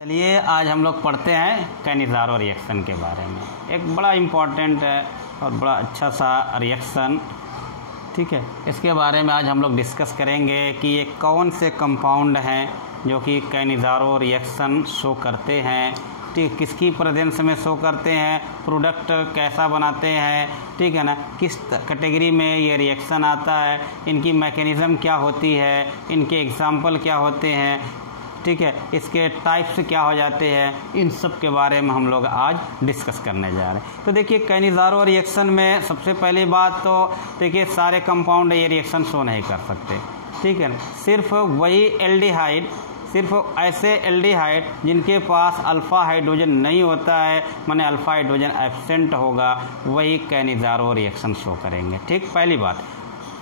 चलिए आज हम लोग पढ़ते हैं कैनिज़ारो रिएक्शन के बारे में। एक बड़ा इम्पॉर्टेंट है और बड़ा अच्छा सा रिएक्शन, ठीक है। इसके बारे में आज हम लोग डिस्कस करेंगे कि ये कौन से कंपाउंड हैं जो कि कैनिज़ारो रिएक्शन शो करते हैं, ठीक, किसकी प्रेजेंस में शो करते हैं, प्रोडक्ट कैसा बनाते हैं, ठीक है ना, किस कैटेगरी में ये रिएक्शन आता है, इनकी मैकेनिज़्म क्या होती है, इनके एग्जाम्पल क्या होते हैं, ठीक है, इसके टाइप्स क्या हो जाते हैं, इन सब के बारे में हम लोग आज डिस्कस करने जा रहे हैं। तो देखिए कैनिज़ारो रिएक्शन में सबसे पहली बात तो देखिए सारे कंपाउंड ये रिएक्शन शो नहीं कर सकते, ठीक है ना। सिर्फ वही एल्डिहाइड, सिर्फ ऐसे एल्डिहाइड जिनके पास अल्फ़ा हाइड्रोजन नहीं होता है, माने अल्फ़ा हाइड्रोजन एब्सेंट होगा, वही कैनिज़ारो रिएक्शन शो करेंगे, ठीक, पहली बात,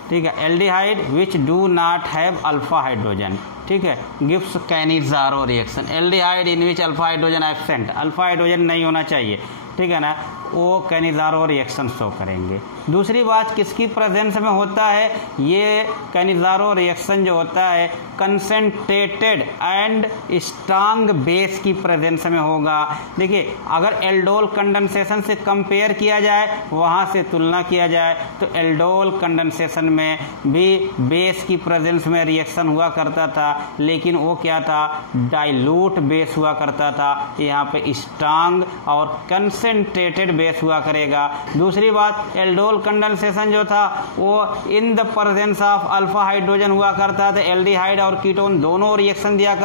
ठीक है। Aldehyde which do not have alpha hydrogen, ठीक है, gives Cannizzaro reaction. Aldehyde in which alpha hydrogen absent, alpha hydrogen नहीं होना चाहिए, ठीक है ना, वो कैनिज़ारो रिएक्शन शो करेंगे। दूसरी बात किसकी प्रेजेंस में होता है, ये कैनिज़ारो रिएक्शन जो होता है कंसंट्रेटेड एंड स्ट्रांग बेस की प्रेजेंस में होगा। देखिए अगर एल्डोल कंडेंसेशन से कंपेयर किया जाए, वहाँ से तुलना किया जाए, तो एल्डोल कंडेंसेशन में भी बेस की प्रेजेंस में रिएक्शन हुआ करता था, लेकिन वो क्या था, डाइल्यूट बेस हुआ करता था। यहाँ पे स्ट्रांग और कंसंट्रेटेड बेस हुआ करेगा। दूसरी बात एल्डोल कंडेंसेशन जो था वो in the presence of alpha hydrogen हुआ करता था। एल्डिहाइड और कीटोन दोनों रिएक्शन दिया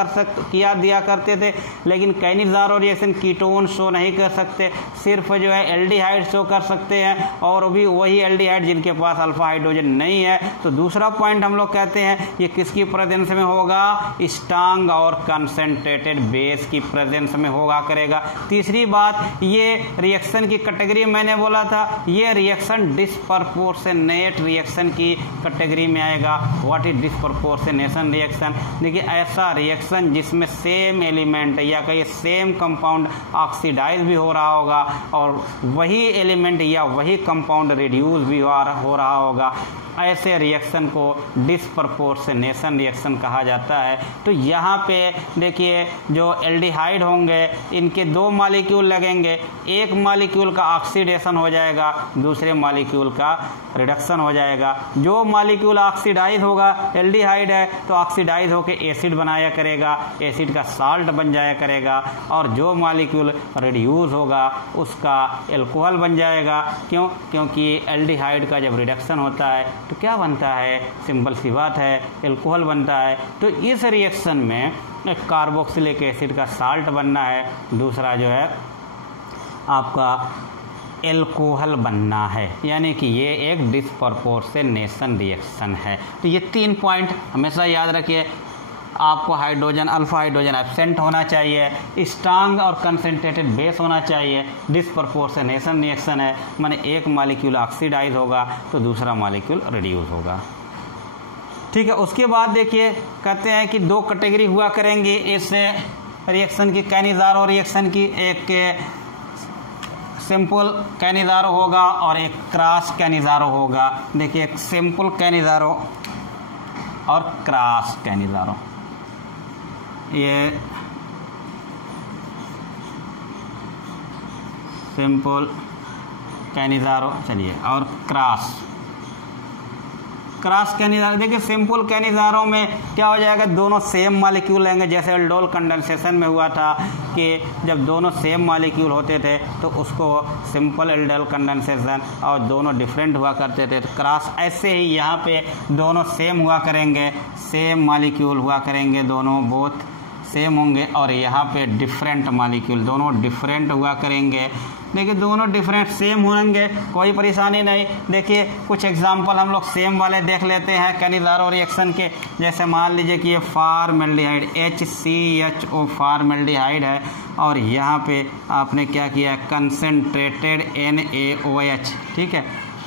करते थे, लेकिन कैनिज़ारो रिएक्शन कीटोन शो नहीं कर सकते, सिर्फ जो है एल्डिहाइड शो कर सकते हैं, और भी वही एल्डिहाइड जिनके पास अल्फा हाइड्रोजन नहीं है। तो दूसरा पॉइंट हम लोग कहते हैं ये किसकी प्रेजेंस में होगा, स्ट्रांग और कंसंट्रेटेड बेस की प्रेजेंस में होगा करेगा। तीसरी बात ये रिएक्शन की कैटेगरी मैंने बोला था, ये रिएक्शन डिस्प्रपोर्शनेट रिएक्शन की कैटेगरी में आएगा। व्हाट इज डिस्प्रपोर्शनेशन रिएक्शन, देखिए ऐसा रिएक्शन जिसमें सेम एलिमेंट या कहीं सेम कंपाउंड ऑक्सीडाइज भी हो रहा होगा और वही एलिमेंट या वही कंपाउंड रिड्यूस भी हो रहा होगा, ऐसे रिएक्शन को डिस्प्रपोर्शनेशन रिएक्शन कहा जाता है। तो यहाँ पे देखिए जो एल्डिहाइड होंगे इनके दो मॉलिक्यूल लगेंगे, एक मॉलिक्यूल का ऑक्सीडेशन हो जाएगा, दूसरे मॉलिक्यूल का रिडक्शन हो जाएगा। जो मॉलिक्यूल ऑक्सीडाइज होगा, एल्डिहाइड है तो ऑक्सीडाइज होकर एसिड बनाया करेगा, एसिड का साल्ट बन जाया करेगा, और जो मॉलिक्यूल रिड्यूस होगा उसका एल्कोहल बन जाएगा। क्यों? क्योंकि एल्डिहाइड का जब रिडक्शन होता है तो क्या बनता है, सिंपल सी बात है, एल्कोहल बनता है। तो इस रिएक्शन में एक कार्बोक्सिलिक एसिड का साल्ट बनना है, दूसरा जो है आपका एल्कोहल बनना है, यानी कि ये एक डिस्प्रपोर्शनेशन रिएक्शन है। तो ये तीन पॉइंट हमेशा याद रखिए। आपको हाइड्रोजन अल्फा हाइड्रोजन एब्सेंट होना चाहिए, स्ट्रांग और कंसंट्रेटेड बेस होना चाहिए, डिस्प्रपोर्शनेशन रिएक्शन है, माने एक मॉलिक्यूल ऑक्सीडाइज होगा तो दूसरा मॉलिक्यूल रिड्यूस होगा, ठीक है। उसके बाद देखिए कहते हैं कि दो कैटेगरी हुआ करेंगी इस रिएक्शन की, कैनिज़ारो रिएक्शन की, एक सिंपल कैनिज़ारो होगा और एक क्रॉस कैनिज़ारो होगा। देखिए एक सिंपल कैनिज़ारो और क्रॉस कैनिज़ारो, ये सिंपल कैनिज़ारो, चलिए, और क्रॉस कैनिज़ारो। देखिए सिंपल कैनिज़ारो में क्या हो जाएगा, दोनों सेम मॉलिक्यूल लेंगे, जैसे एल्डोल कंडेंसेशन में हुआ था कि जब दोनों सेम मॉलिक्यूल होते थे तो उसको सिंपल एल्डोल कंडेंसेशन, और दोनों डिफरेंट हुआ करते थे तो क्रॉस। ऐसे ही यहाँ पे दोनों सेम हुआ करेंगे, सेम मॉलिक्यूल हुआ करेंगे, दोनों बोथ सेम होंगे, और यहाँ पे डिफरेंट मॉलिक्यूल, दोनों डिफरेंट हुआ करेंगे। देखिए दोनों डिफरेंट सेम होंगे, कोई परेशानी नहीं। देखिए कुछ एग्जांपल हम लोग सेम वाले देख लेते हैं कैनिज़ारो रिएक्शन के। जैसे मान लीजिए कि ये फॉर्मेल्डिहाइड HCHO फॉर्मेल्डिहाइड है, और यहाँ पे आपने क्या किया, कंसंट्रेटेड NaOH, ठीक है,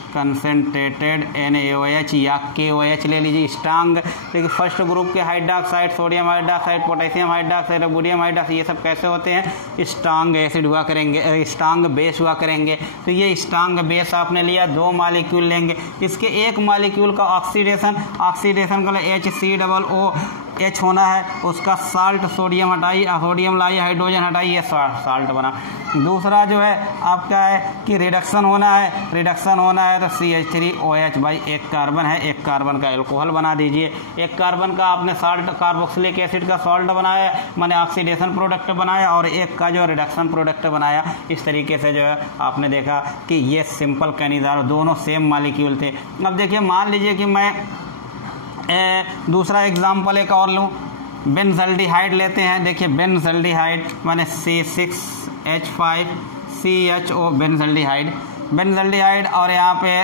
कंसंट्रेटेड NaOH या KOH ले लीजिए, स्ट्रांग। देखिए फर्स्ट ग्रुप के hydroxide, sodium hydroxide, potassium hydroxide, sodium hydroxide, ये सब कैसे होते हैं, स्ट्रांग एसिड हुआ करेंगे, स्ट्रांग बेस हुआ करेंगे। तो ये स्ट्रांग बेस आपने लिया, दो मॉलिक्यूल लेंगे, इसके एक मॉलिक्यूल का ऑक्सीडेशन का HCOO H होना है, उसका साल्ट सोडियम हटाइए, सोडियम लाइए, हाइड्रोजन हटाइए, साल्ट बना। दूसरा जो है आपका है कि रिडक्शन होना है, तो CH3OH भाई एक कार्बन है, एक कार्बन का एल्कोहल बना दीजिए। एक कार्बन का आपने साल्ट कार्बोक्सिलिक एसिड का सॉल्ट बनाया, माने ऑक्सीडेशन प्रोडक्ट बनाया, और एक का जो रिडक्शन प्रोडक्ट बनाया। इस तरीके से जो है आपने देखा कि ये सिंपल कैनिज़ारो दोनों सेम मॉलिक्यूल थे। अब देखिए मान लीजिए कि मैं दूसरा एग्जाम्पल एक और लूँ, बेंजल्डिहाइड लेते हैं। देखिए बेंजल्डिहाइड माने C6H5CHO बेंजल्डिहाइड और यहाँ पे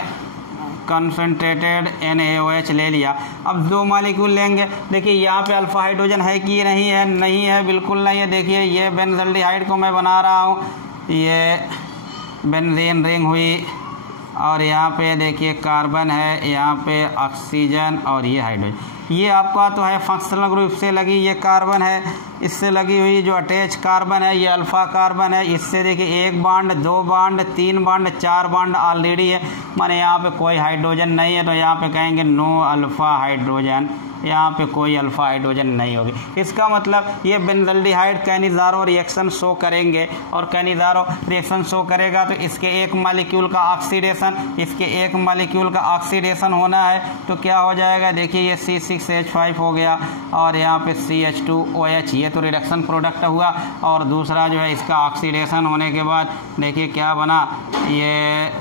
कंसनट्रेटेड NaOH ले लिया। अब दो मॉलिक्यूल लेंगे, देखिए यहाँ पे अल्फा हाइड्रोजन है कि नहीं है, नहीं है, बिल्कुल नहीं है। देखिए ये बेंजल्डिहाइड को मैं बना रहा हूँ, ये बेंजीन रिंग हुई, और यहाँ पे देखिए कार्बन है, यहाँ पे ऑक्सीजन और ये हाइड्रोजन। ये आपका तो है फंक्शनल ग्रुप से लगी, ये कार्बन है, इससे लगी हुई जो अटैच कार्बन है ये अल्फ़ा कार्बन है। इससे देखिए 1 bond 2 bond 3 bond 4 bond already है, माने यहाँ पे कोई हाइड्रोजन नहीं है, तो यहाँ पे कहेंगे नो अल्फ़ा हाइड्रोजन, यहाँ पे कोई अल्फ़ा हाइड्रोजन नहीं होगी। इसका मतलब ये बेंजल्डिहाइड कैनिज़ारो रिएक्शन शो करेंगे, और कैनिज़ारो रिएक्शन शो करेगा तो इसके एक मॉलिक्यूल का ऑक्सीडेशन होना है, तो क्या हो जाएगा, देखिए ये C6H5 हो गया, और यहाँ पे CH2OH, ये तो रिडक्शन प्रोडक्ट हुआ। और दूसरा जो है इसका ऑक्सीडेशन होने के बाद देखिए क्या बना, ये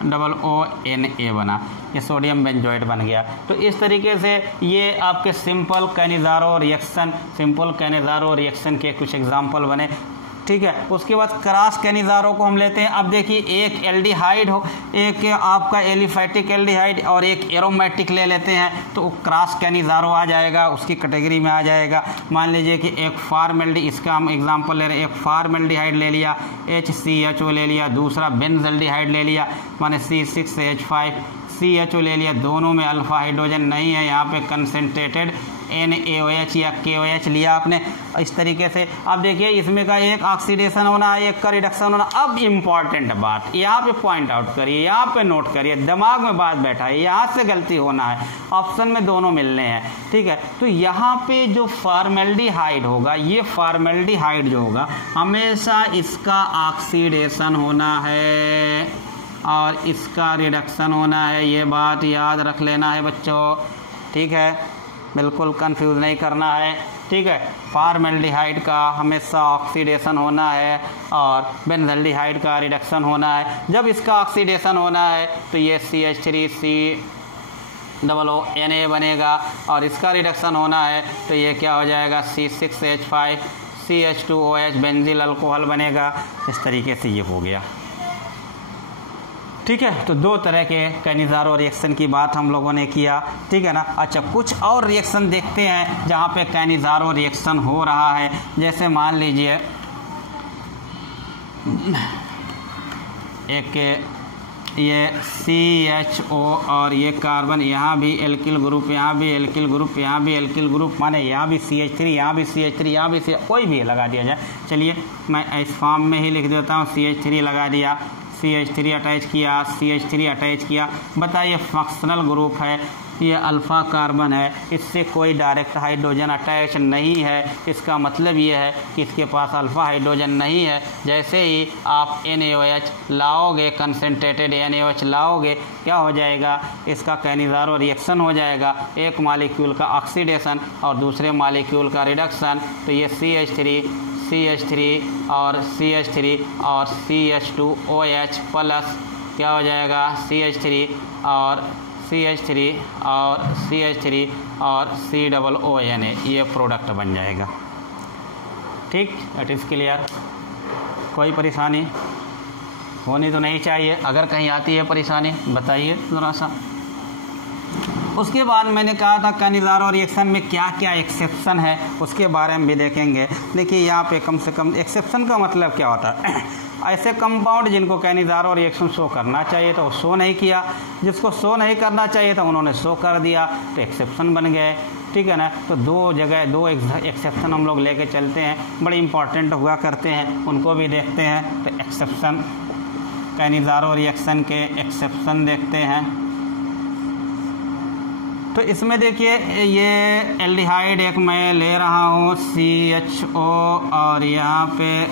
COONA बना, ये सोडियम बेंजोएट बन गया। तो इस तरीके से ये आपके सिंपल कैनिज़ारो रिएक्शन के कुछ एग्जाम्पल बने, ठीक है। उसके बाद क्रॉस कैनिज़ारो को हम लेते हैं। अब देखिए एक एल्डिहाइड हो, एक आपका एलिफैटिक एल्डिहाइड और एक एरोमेटिक ले लेते हैं, तो क्रॉस कैनिज़ारो आ जाएगा, उसकी कैटेगरी में आ जाएगा। मान लीजिए कि एक फार्मेल्डी, इसका हम एग्जांपल ले रहे हैं, एक फार्मेल्डिहाइड ले लिया, HCHO ले लिया, दूसरा बेंजल्डिहाइड ले लिया, माने C6H5CHO ले लिया, दोनों में अल्फ़ा हाइड्रोजन नहीं है, यहाँ पे कंसनट्रेटेड NaOH या KOH लिया आपने। इस तरीके से अब देखिए इसमें का एक ऑक्सीडेशन होना है, एक का रिडक्शन होना। अब इम्पॉर्टेंट बात यहाँ पे पॉइंट आउट करिए, यहाँ पे नोट करिए, दिमाग में बात बैठाइए, यहाँ से गलती होना है, ऑप्शन में दोनों मिलने हैं, ठीक है। तो यहाँ पे जो फार्मेल्डिहाइड होगा, ये फार्मेल्डिहाइड जो होगा हमेशा इसका ऑक्सीडेशन होना है और इसका रिडक्शन होना है, ये बात याद रख लेना है बच्चों, ठीक है, बिल्कुल कंफ्यूज नहीं करना है, ठीक है। फार्मेल्डिहाइड का हमेशा ऑक्सीडेशन होना है और बेंजल्डिहाइड का रिडक्शन होना है। जब इसका ऑक्सीडेशन होना है तो ये CH3COONA बनेगा, और इसका रिडक्शन होना है तो ये क्या हो जाएगा, C6H5CH2OH बेंजील अल्कोहल बनेगा। इस तरीके से ये हो गया, ठीक है। तो दो तरह के कैनिज़ारो रिएक्शन की बात हम लोगों ने किया, ठीक है ना। अच्छा, कुछ और रिएक्शन देखते हैं जहाँ पे कैनिज़ारो रिएक्शन हो रहा है। जैसे मान लीजिए एक ये CHO और ये कार्बन, यहाँ भी एल्किल ग्रुप, यहाँ भी एल्किल ग्रुप, यहाँ भी एल्किल ग्रुप, माने यहाँ भी CH3, यहाँ भी CH3, यहाँ भी कोई भी लगा दिया जाए। चलिए मैं इस फॉर्म में ही लिख देता हूँ, CH3 लगा दिया, CH3 अटैच किया, CH3 अटैच किया। बताइए फंक्शनल ग्रुप है, ये अल्फ़ा कार्बन है, इससे कोई डायरेक्ट हाइड्रोजन अटैच नहीं है। इसका मतलब ये है कि इसके पास अल्फ़ा हाइड्रोजन नहीं है। जैसे ही आप NaOH लाओगे, कंसनट्रेटेड NaOH लाओगे, क्या हो जाएगा, इसका कैनिज़ारो रिएक्शन हो जाएगा, एक मॉलिक्यूल का ऑक्सीडेशन और दूसरे मॉलिक्यूल का रिडक्शन। तो ये CH3 और CH2OH प्लस क्या हो जाएगा, CH3 और COONA, ये प्रोडक्ट बन जाएगा, ठीक। इट इज़ क्लियर, कोई परेशानी होनी तो नहीं चाहिए। अगर कहीं आती है परेशानी बताइए ज़रा सा। उसके बाद मैंने कहा था कैनिज़ारो रिएक्शन में क्या क्या एक्सेप्शन है, उसके बारे में भी देखेंगे। देखिए यहाँ पे कम से कम एक्सेप्शन का मतलब क्या होता है, ऐसे कंपाउंड जिनको कैनिज़ारो रिएक्शन शो करना चाहिए तो शो नहीं किया, जिसको शो नहीं करना चाहिए था उन्होंने शो कर दिया, तो एक्सेप्शन बन गए, ठीक है ना। तो दो एक्सेप्शन हम लोग लेके चलते हैं, बड़े इंपॉर्टेंट हुआ करते हैं, उनको भी देखते हैं। तो एक्सेप्शन, कैनिज़ारो रिएक्शन के एक्सेप्शन देखते हैं। तो इसमें देखिए ये एल्डिहाइड एक मैं ले रहा हूँ CHO और यहाँ पे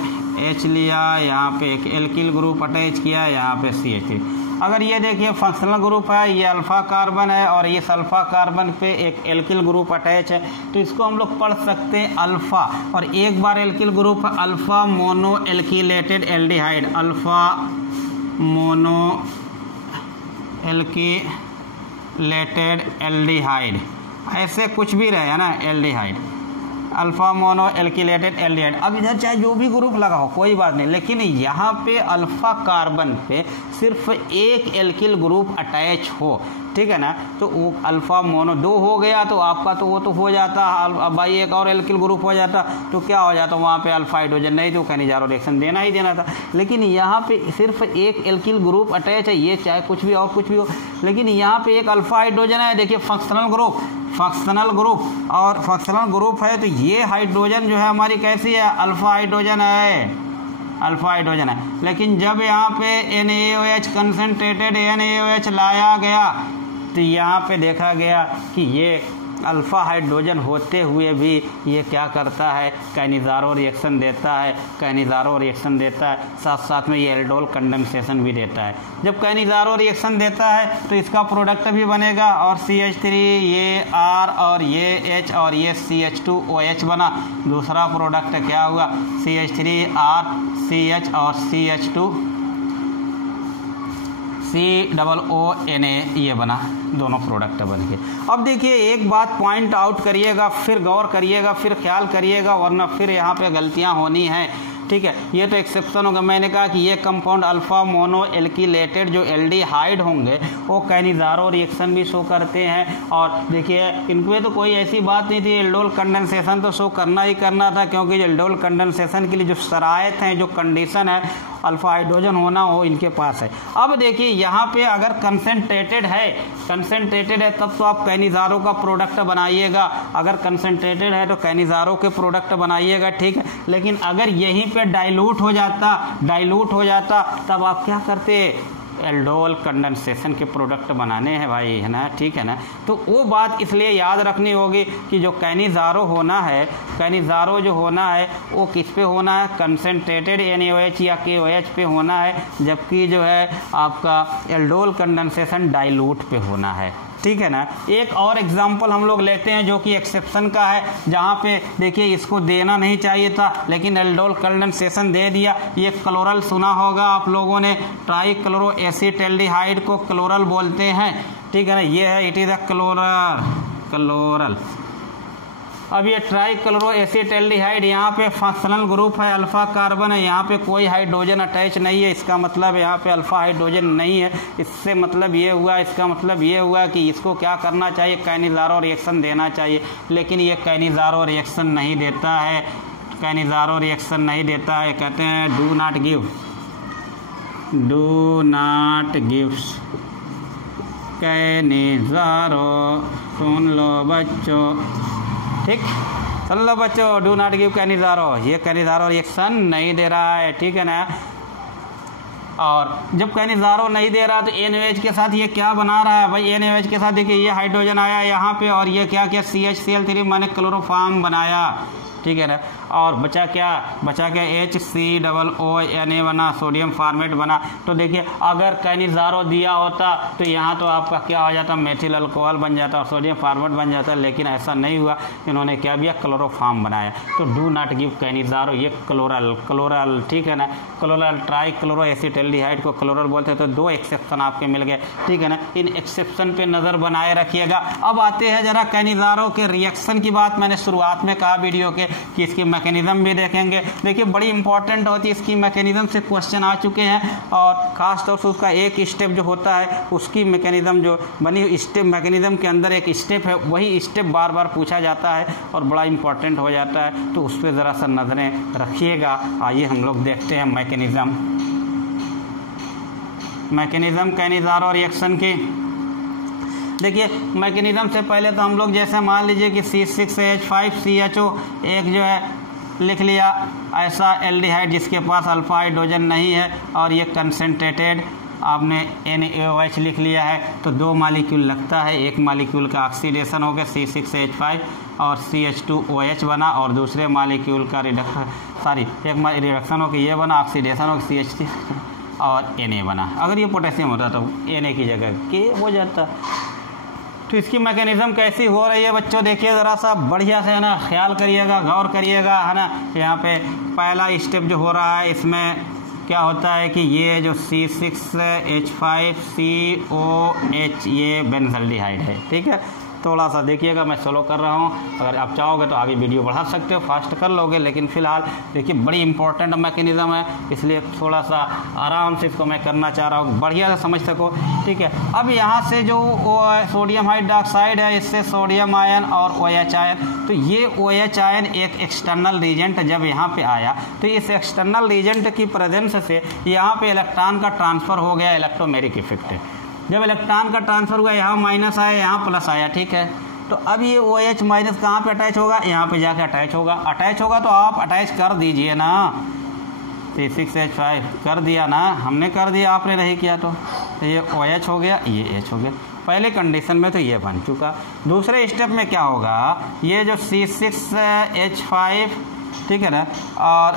H लिया, यहाँ पे एक एल्किल ग्रुप अटैच किया, यहाँ पे CH3। अगर ये देखिए फंक्शनल ग्रुप है, ये अल्फ़ा कार्बन है और इस अल्फ़ा कार्बन पे एक एल्किल ग्रुप अटैच है, तो इसको हम लोग पढ़ सकते हैं अल्फ़ा। और एक बार एल्किल ग्रुप है alpha mono alkylated aldehyde, alpha mono alkylated aldehyde, ऐसे कुछ भी रहे है ना, aldehyde, alpha mono alkylated aldehyde. अब इधर चाहे जो भी ग्रुप लगा हो कोई बात नहीं, लेकिन यहाँ पे अल्फ़ा कार्बन पे सिर्फ एक एल्किल ग्रुप अटैच हो, ठीक है ना, तो वो अल्फ़ा मोनो 2 हो गया तो आपका तो वो तो हो जाता। अब भाई एक और एल्किल ग्रुप हो जाता तो क्या हो जाता, वहाँ पे अल्फ़ा हाइड्रोजन नहीं तो कैनिज़ारो रिएक्शन देना ही देना था। लेकिन यहाँ पे सिर्फ एक एल्किल ग्रुप अटैच है, ये चाहे कुछ भी और कुछ भी हो, लेकिन यहाँ पे एक अल्फ़ा हाइड्रोजन है। देखिए फंक्शनल ग्रुप और फंक्शनल ग्रुप है तो ये हाइड्रोजन जो है हमारी कैसी है, अल्फ़ा हाइड्रोजन है। लेकिन जब यहाँ पे NaOH कंसनट्रेटेड NaOH लाया गया तो यहाँ पे देखा गया कि ये अल्फ़ा हाइड्रोजन होते हुए भी ये क्या करता है, कैनिज़ारो रिएक्शन देता है, साथ साथ में ये एल्डोल कंडेंसेशन भी देता है। जब कैनिज़ारो रिएक्शन देता है तो इसका प्रोडक्ट भी बनेगा और CH3 ये R और ये H और ये CH2OH बना। दूसरा प्रोडक्ट क्या हुआ, CH3R CH और CH2 COONA ये बना, दोनों प्रोडक्ट बन गए। अब देखिए एक बात पॉइंट आउट करिएगा, फिर गौर करिएगा, फिर ख्याल करिएगा, वरना फिर यहाँ पे गलतियाँ होनी हैं, ठीक है। ये तो एक्सेप्शन होगा। मैंने कहा कि ये कंपाउंड अल्फ़ा मोनो एल्किलेटेड जो एल्डिहाइड होंगे वो कैनिज़ारो रिएक्शन भी शो करते हैं। और देखिए इनमें तो कोई ऐसी बात नहीं थी, एल्डोल कंडेंसेशन तो शो करना ही करना था, क्योंकि एल्डोल कंडेंसेशन के लिए जो शराइत हैं, जो कंडीशन है अल्फ़ा हाइड्रोजन होना हो इनके पास है। अब देखिए यहाँ पे अगर कंसनट्रेटेड है तब तो आप कैनिज़ारो का प्रोडक्ट बनाइएगा, अगर कंसनट्रेटेड है तो कैनिज़ारो के प्रोडक्ट बनाइएगा, ठीक है। लेकिन अगर यहीं पे डाइल्यूट हो जाता तब आप क्या करते, एल्डोल कंडेंसेशन के प्रोडक्ट बनाने हैं भाई, है ना, ठीक है ना। तो वो बात इसलिए याद रखनी होगी कि जो कैनिज़ारो जो होना है वो किस पे होना है, कंसनट्रेटेड NaOH या KOH पे होना है, जबकि जो है आपका एल्डोल कंडेंसेशन डाइल्यूट पे होना है, ठीक है ना। एक और एग्जाम्पल हम लोग लेते हैं जो कि एक्सेप्शन का है, जहाँ पे देखिए इसको देना नहीं चाहिए था लेकिन एल्डोल कंडेंसेशन दे दिया। ये क्लोरल सुना होगा आप लोगों ने, ट्राई क्लोरो एसिटेल्डिहाइड को क्लोरल बोलते हैं, ठीक है ना। ये है, इट इज़ अ क्लोरल। अब ये ट्राई क्लोरो एसिटेल्डिहाइड, यहाँ पे फंक्शनल ग्रुप है, अल्फ़ा कार्बन है, यहाँ पे कोई हाइड्रोजन अटैच नहीं है, इसका मतलब यहाँ पे अल्फ़ा हाइड्रोजन नहीं है। इसका मतलब ये हुआ कि इसको क्या करना चाहिए, कैनिज़ारो रिएक्शन देना चाहिए, लेकिन ये कैनिज़ारो रिएक्शन नहीं देता है, कहते हैं डू नॉट गिव्स कैनिज़ारो। सुन लो बच्चों, ठीक, सुन लो बच्चों, डू नॉट गिव कैनिज़ारो, ये कैनिज़ारो रिएक्शन नहीं दे रहा है, ठीक है ना। और जब कैनिज़ारो नहीं दे रहा तो NaOH के साथ ये क्या बना रहा है भाई, NaOH के साथ देखिए ये हाइड्रोजन आया यहाँ पे और ये क्या CHCl3 मैंने क्लोरोफॉर्म बनाया, ठीक है ना। और बचा क्या HCOONA बना, सोडियम फॉर्मेट बना। तो देखिए अगर कैनिज़ारो दिया होता तो यहाँ तो आपका क्या हो जाता, मेथिल अल्कोहल बन जाता और सोडियम फॉर्मेट बन जाता, लेकिन ऐसा नहीं हुआ, इन्होंने क्या किया, क्लोरोफॉर्म बनाया। तो डू नॉट गिव कैनिज़ारो, ये क्लोरल, ठीक है ना। क्लोरल ट्राई क्लोरो एसिटेल्डिहाइड को क्लोरल बोलते हैं। तो 2 एक्सेप्शन आपके मिल गए, ठीक है ना। इन एक्सेप्शन पे नज़र बनाए रखिएगा। अब आते हैं जरा कैनिज़ारो के रिएक्शन की बात। मैंने शुरुआत में कहा वीडियो के कि इसकी मैकेनिज्म भी देखेंगे। देखिए बड़ी इंपॉर्टेंट होती है इसकी मैकेनिज्म, से क्वेश्चन आ चुके हैं और ख़ास तौर से उसका एक स्टेप जो होता है, उसकी मैकेनिज्म जो बनी स्टेप, मैकेनिज्म के अंदर एक स्टेप है, वही स्टेप बार बार पूछा जाता है और बड़ा इंपॉर्टेंट हो जाता है, तो उस पर ज़रा सा नज़रें रखिएगा। आइए हम लोग देखते हैं मैकेनिज्म कैनिज़ारो रिएक्शन की। देखिए मैकेनिज्म से पहले तो हम लोग जैसे मान लीजिए कि C6H5CHO एक जो है लिख लिया, ऐसा एल्डिहाइड जिसके पास अल्फ़ा हाइड्रोजन नहीं है और ये कंसनट्रेटेड आपने NaOH लिख लिया है तो 2 मॉलिक्यूल लगता है, एक मॉलिक्यूल का ऑक्सीडेशन हो गया C6H5 और CH2OH बना, और दूसरे मॉलिक्यूल का एक रिडक्शन हो के ये बना, ऑक्सीडेशन हो के CH3 और Na बना। अगर ये पोटेशियम होता तो Na की जगह K हो जाता। तो इसकी मैकेनिज्म कैसी हो रही है बच्चों, देखिए ज़रा सा बढ़िया से, है ना, ख्याल करिएगा, गौर करिएगा, है ना। यहाँ पे पहला स्टेप जो हो रहा है इसमें क्या होता है कि ये जो C6H5COH ये बेंजल्डिहाइड है, ठीक है। थोड़ा सा देखिएगा, मैं स्लो कर रहा हूँ, अगर आप चाहोगे तो आगे वीडियो बढ़ा सकते हो, फास्ट कर लोगे, लेकिन फ़िलहाल देखिए बड़ी इंपॉर्टेंट मैकेनिज़्म है, इसलिए थोड़ा सा आराम से इसको मैं करना चाह रहा हूँ, बढ़िया से समझ सको, ठीक है। अब यहाँ से जो सोडियम हाइड्रोक्साइड है, इससे सोडियम आयन और OH आयन, तो ये OH आयन एक एक्सटर्नल रीजेंट जब यहाँ पे आया तो इस एक्सटर्नल रीजेंट की प्रेजेंस से यहाँ पे इलेक्ट्रॉन का ट्रांसफ़र हो गया, इलेक्ट्रोमेरिक इफेक्ट है। जब इलेक्ट्रॉन का ट्रांसफर हुआ, यहाँ माइनस आया, यहाँ प्लस आया, ठीक है। तो अब ये OH माइनस कहाँ पे अटैच होगा, यहाँ पे जाके अटैच होगा। अटैच होगा तो आप अटैच कर दीजिए ना, C6H5 कर दिया ना, हमने कर दिया, आपने नहीं किया तो ये OH हो गया, ये H हो गया। पहले कंडीशन में तो ये बन चुका। दूसरे स्टेप में क्या होगा, ये जो C6H5, ठीक है ना, और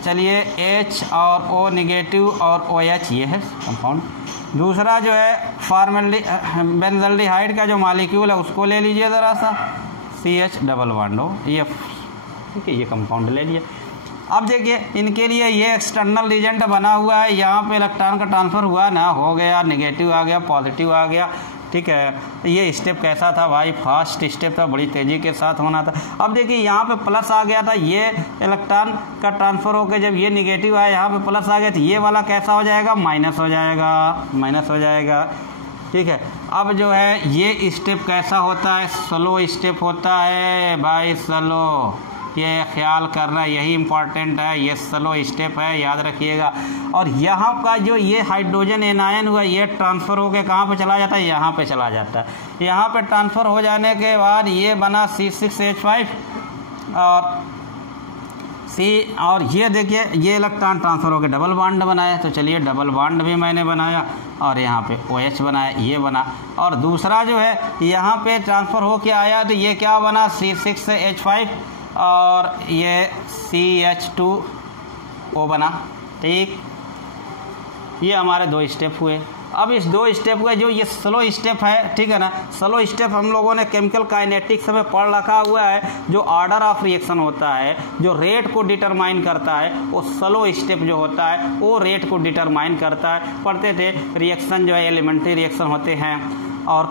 चलिए H और O नेगेटिव और OH ये है कंपाउंड। दूसरा जो है बेंजल्डिहाइड का जो मॉलिक्यूल है उसको ले लीजिए ज़रा सा, CH डबल बॉन्ड हो, ये ठीक है, ये कंपाउंड ले लिया। अब देखिए इनके लिए ये एक्सटर्नल रीजेंट बना हुआ है, यहाँ पे इलेक्ट्रॉन का ट्रांसफ़र हुआ ना, हो गया, नेगेटिव आ गया, पॉजिटिव आ गया, ठीक है। ये स्टेप कैसा था भाई, फास्ट स्टेप था, बड़ी तेज़ी के साथ होना था। अब देखिए यहाँ पे प्लस आ गया था, ये इलेक्ट्रॉन का ट्रांसफ़र होकर जब ये नेगेटिव आया, यहाँ पे प्लस आ गया तो ये वाला कैसा हो जाएगा, माइनस हो जाएगा, माइनस हो जाएगा, ठीक है। अब जो है ये स्टेप कैसा होता है, स्लो स्टेप होता है भाई, स्लो, ये ख्याल करना, यही इम्पॉर्टेंट है, ये स्लो स्टेप है, याद रखिएगा। और यहाँ का जो ये हाइड्रोजन एनायन हुआ, ये ट्रांसफ़र होकर कहाँ पे चला जाता है, यहाँ पे चला जाता है। यहाँ पे ट्रांसफ़र हो जाने के बाद ये बना C6H5 और ये देखिए ये इलेक्ट्रॉन ट्रांसफ़र होकर डबल बॉन्ड बनाया, तो चलिए डबल बॉन्ड भी मैंने बनाया, और यहाँ पे OH बनाया, ये बना। और दूसरा जो है यहाँ पे ट्रांसफ़र होकर आया तो ये क्या बना, C6H5 और ये CH2O बना, ठीक। ये हमारे 2 स्टेप हुए। अब इस 2 स्टेप का जो ये स्लो स्टेप है, ठीक है ना, स्लो स्टेप हम लोगों ने केमिकल काइनेटिक्स में पढ़ रखा हुआ है, जो ऑर्डर ऑफ रिएक्शन होता है, जो रेट को डिटरमाइन करता है, वो स्लो स्टेप जो होता है वो रेट को डिटरमाइन करता है। पढ़ते थे रिएक्शन जो है एलिमेंट्री रिएक्शन होते हैं और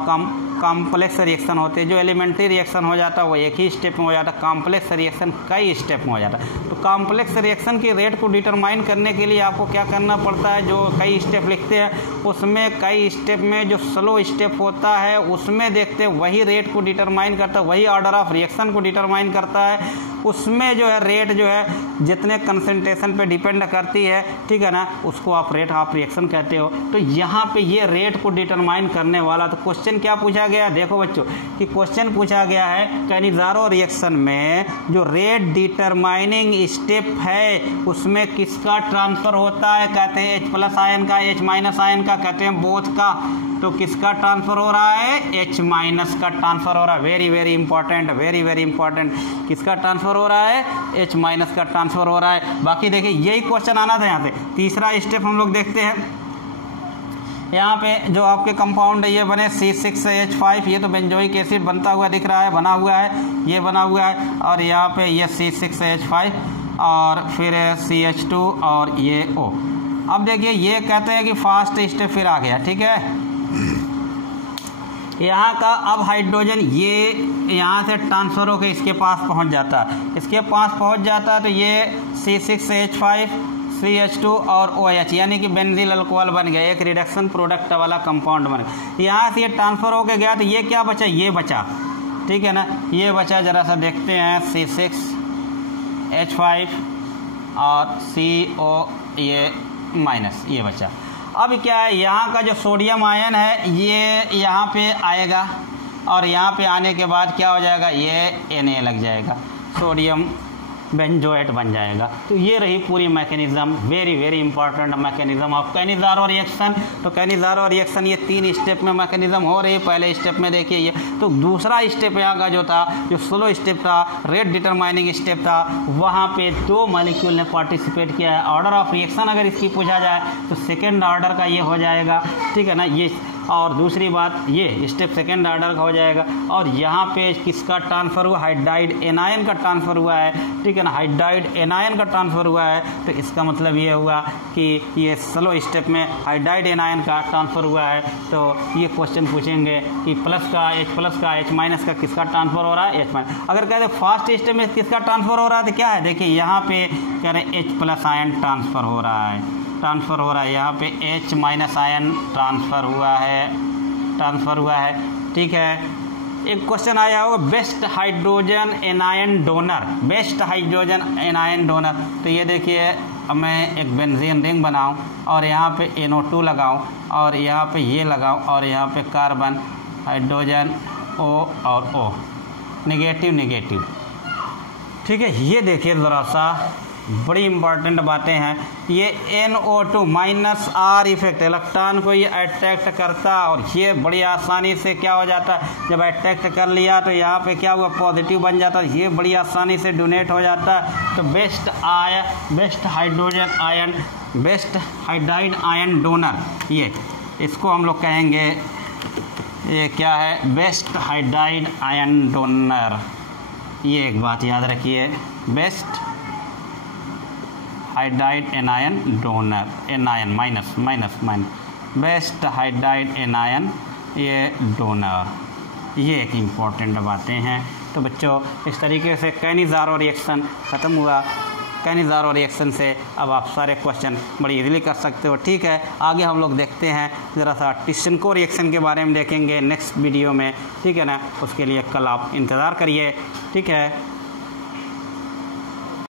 कॉम्प्लेक्स रिएक्शन होते हैं। जो एलिमेंट्री रिएक्शन हो जाता है वो एक ही स्टेप में हो जाता है, कॉम्प्लेक्स रिएक्शन कई स्टेप में हो जाता है। तो कॉम्प्लेक्स रिएक्शन की रेट को डिटरमाइन करने के लिए आपको क्या करना पड़ता है, जो कई स्टेप लिखते हैं उसमें कई स्टेप में जो स्लो स्टेप होता है उसमें देखते हैं वही रेट को डिटरमाइन करता है, वही ऑर्डर ऑफ रिएक्शन को डिटरमाइन करता है। उसमें जो है रेट जो है जितने कंसंट्रेशन पे डिपेंड करती है, ठीक है ना, उसको आप रेट ऑफ रिएक्शन कहते हो। तो यहाँ पे ये रेट को डिटरमाइन करने वाला, तो क्वेश्चन क्या पूछा गया, देखो बच्चों कि क्वेश्चन पूछा गया है कैनिज़ारो रिएक्शन में जो रेट डिटरमाइनिंग स्टेप है उसमें किसका ट्रांसफर होता है, कहते हैं H प्लस आयन का, H माइनस आयन का, कहते हैं बोथ का। तो किसका ट्रांसफर हो रहा है, H माइनस का ट्रांसफर हो रहा है। Very very important, very very important, किसका ट्रांसफर हो रहा है, H माइनस का ट्रांसफर हो रहा है। बाकी देखिए यही क्वेश्चन आना था यहाँ से। तीसरा स्टेप हम लोग देखते हैं, यहाँ पे जो आपके कंपाउंड ये बने C6H5, ये तो बेंजोइक एसिड बनता हुआ दिख रहा है, बना हुआ है, ये बना हुआ है, और यहाँ पे ये C6H5 और फिर CH2 और ये O। अब देखिए ये कहते हैं कि फास्ट स्टेप फिर आ गया, ठीक है। यहाँ का अब हाइड्रोजन ये यहाँ से ट्रांसफर होकर इसके पास पहुँच जाता है, इसके पास पहुँच जाता है तो ये C6H5 CH2 और OH यानी कि बेंजील अल्कोहल बन गया, एक रिडक्शन प्रोडक्ट वाला कंपाउंड बन गया। यहाँ से ये ट्रांसफ़र होकर गया तो ये क्या बचा, ये बचा, ठीक है ना, ये बचा। ज़रा सा देखते हैं C6H5 और CO ये माइनस, ये बचा। अब क्या है, यहाँ का जो सोडियम आयन है ये यहाँ पे आएगा और यहाँ पे आने के बाद क्या हो जाएगा, ये Na लग जाएगा, सोडियम बेंजोएट बन जाएगा। तो ये रही पूरी mechanism, very very important mechanism of Cannizzaro reaction. तो कैनिज़ारो रिएक्शन ये 3 स्टेप में मैकेनिज्म हो रही है। पहले स्टेप में देखिए ये, तो दूसरा स्टेप यहाँ का जो था, जो स्लो स्टेप था, रेट डिटरमाइनिंग स्टेप था, वहाँ पे 2 मॉलिक्यूल ने पार्टिसिपेट किया है। ऑर्डर ऑफ रिएक्शन अगर इसकी पूछा जाए तो सेकेंड ऑर्डर का ये हो जाएगा, ठीक है ना ये। और दूसरी बात, ये स्टेप सेकेंड ऑर्डर का हो जाएगा। और यहाँ पे किसका ट्रांसफर हुआ, हाइड्राइड एनायन का ट्रांसफर हुआ है, ठीक है ना, हाइड्राइड एनायन का ट्रांसफर हुआ है। तो इसका मतलब ये हुआ कि ये स्लो स्टेप में हाइड्राइड एनायन का ट्रांसफर हुआ है। तो ये क्वेश्चन पूछेंगे कि प्लस का H माइनस का किसका ट्रांसफर हो रहा है, H माइनस। अगर कहते हैं फर्स्ट स्टेप में किसका ट्रांसफर हो रहा है तो क्या है, देखिए यहाँ पे कह रहे H+ आयन ट्रांसफर हो रहा है, यहाँ पे H- आयन ट्रांसफ़र हुआ है, ठीक है। एक क्वेश्चन आया होगा, बेस्ट हाइड्रोजन एनायन डोनर। तो ये देखिए, अब मैं एक बेंजीन रिंग बनाऊं और यहाँ पे NO2 लगाऊं और यहाँ पे ये लगाऊं और यहाँ पे कार्बन, हाइड्रोजन O और O, नेगेटिव, ठीक है। ये देखिए ज़रा सा, बड़ी इंपॉर्टेंट बातें हैं। ये NO2 -R इफेक्ट, इलेक्ट्रॉन को ये अट्रैक्ट करता और ये बड़ी आसानी से क्या हो जाता है, जब अट्रैक्ट कर लिया तो यहाँ पे क्या हुआ, पॉजिटिव बन जाता है, ये बड़ी आसानी से डोनेट हो जाता है। तो बेस्ट हाइड्राइड आयन डोनर, ये इसको हम लोग कहेंगे, ये क्या है, बेस्ट हाइड्राइड आयन डोनर। ये एक बात याद रखिए, best hydride anion donor, anion minus, best hydride anion ये डोनर, ये एक इम्पॉर्टेंट बातें हैं। तो बच्चों, इस तरीके से कैनिज़ारो रिएक्शन ख़त्म हुआ। कैनिज़ारो रिएक्शन से अब आप सारे क्वेश्चन बड़ी इजीली कर सकते हो, ठीक है। आगे हम लोग देखते हैं ज़रा सा टिशनको रिएक्शन के बारे में देखेंगे नेक्स्ट वीडियो में, ठीक है ना। उसके लिए कल आप इंतज़ार करिए, ठीक है।